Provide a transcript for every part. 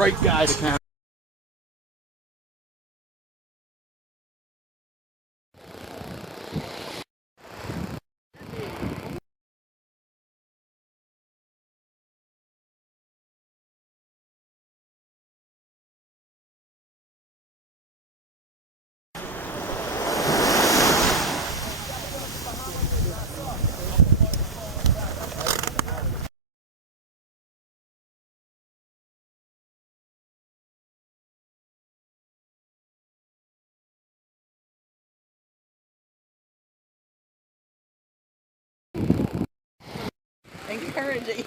right guy to count. Encouraging.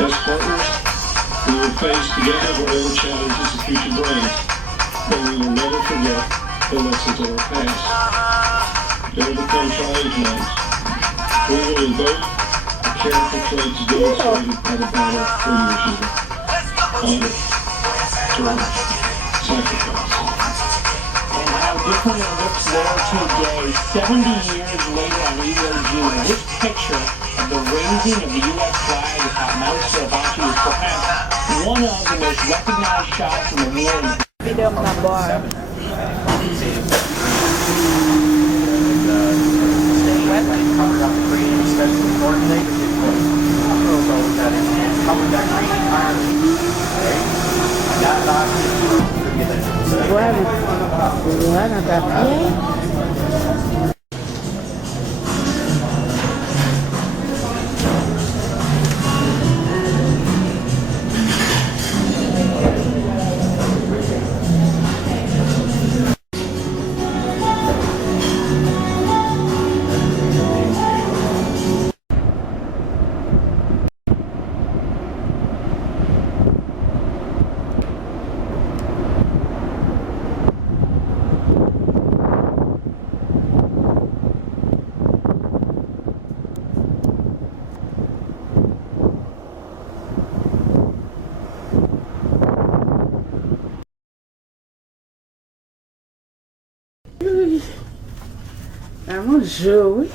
As partners, we will face together whatever challenges the future brings, but we will never forget the lessons of our past. To overcome challenge nights, we will invoke the character traits demonstrated by the battle for leadership, honor, courage, sacrifice. And how different it looks there today, 70 years later on Iwo Jima. This picture of the raising of the U.S. flag atop Mount Suribachi is perhaps one of the most recognized shots in the war. Video mga bar. Buwan na tapi. I'm sure.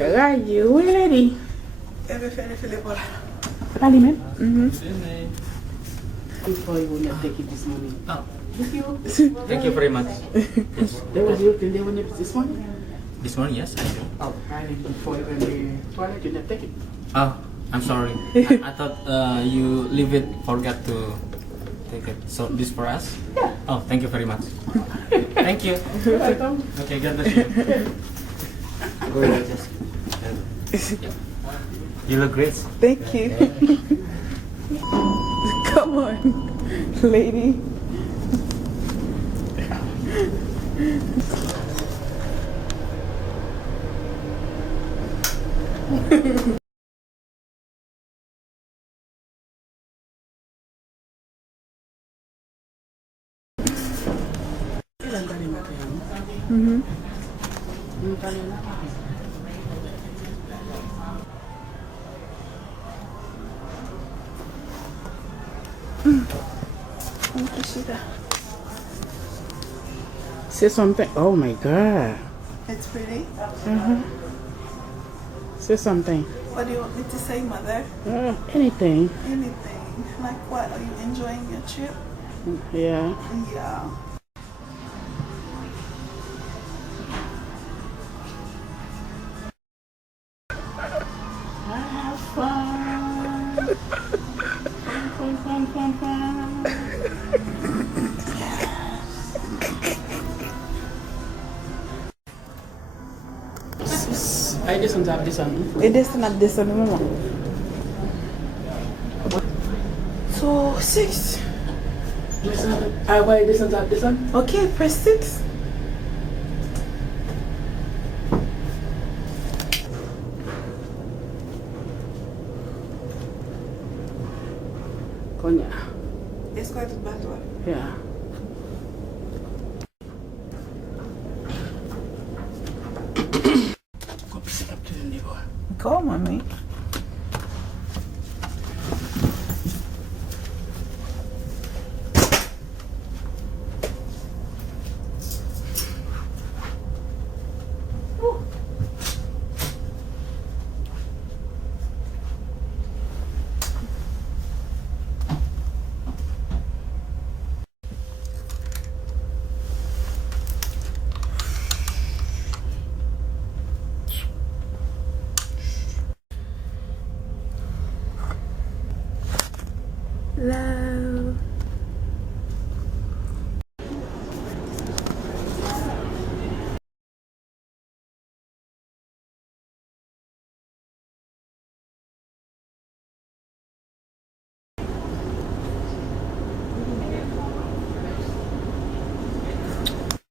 Are you ready? Parliament? Before you will not take it this morning. Oh, Thank you. thank you very much. That was your till they were this morning? This morning, yes, I do. Oh, Friday before you went to toilet, you not take it. Oh, I'm sorry. I thought you leave it, forgot to take it. So this for us? Yeah. Oh, thank you very much. Thank you. You're welcome. Okay, God bless you. Go ahead, Jessica. You look great. Thank you. Come on, lady. Say something. Oh my God. It's pretty. Say something. What do you want me to say, Mother? Anything. Anything. Like what? Are you enjoying your trip? Yeah. Yeah. Have fun. Fun. I just want to have this on. It is not this one, Mama. So 6. I wait, this one, this one. Okay, press 6. Konya. Est-ce qu'on va tout battre, toi? Yeah. Go sit up to the neighbor. Go, mommy. Love.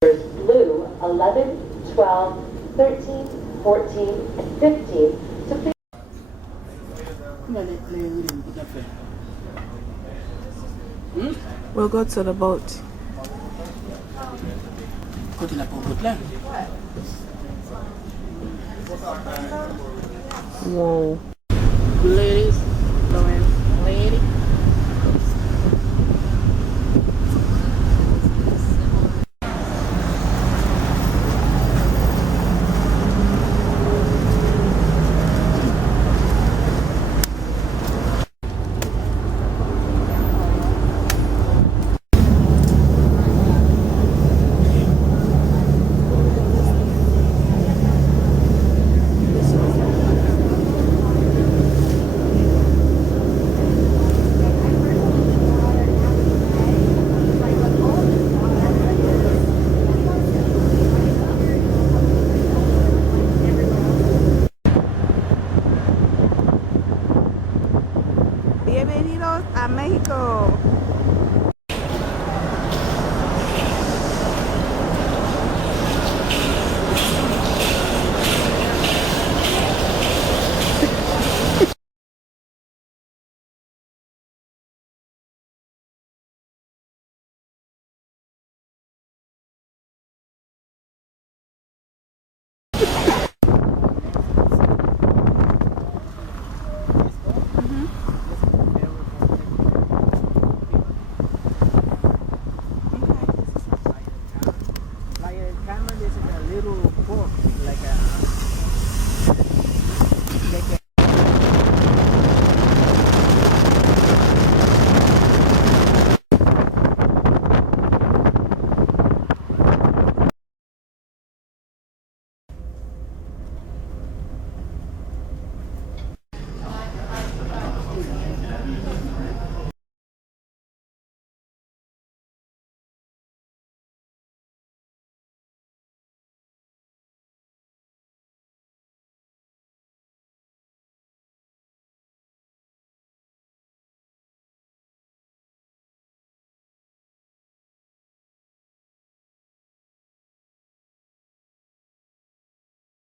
Blue 11, 12, 13, 14, and 15. So please We'll go to the boat. Go to the boat lang. Whoa. Ladies, lady. Bienvenidos a México.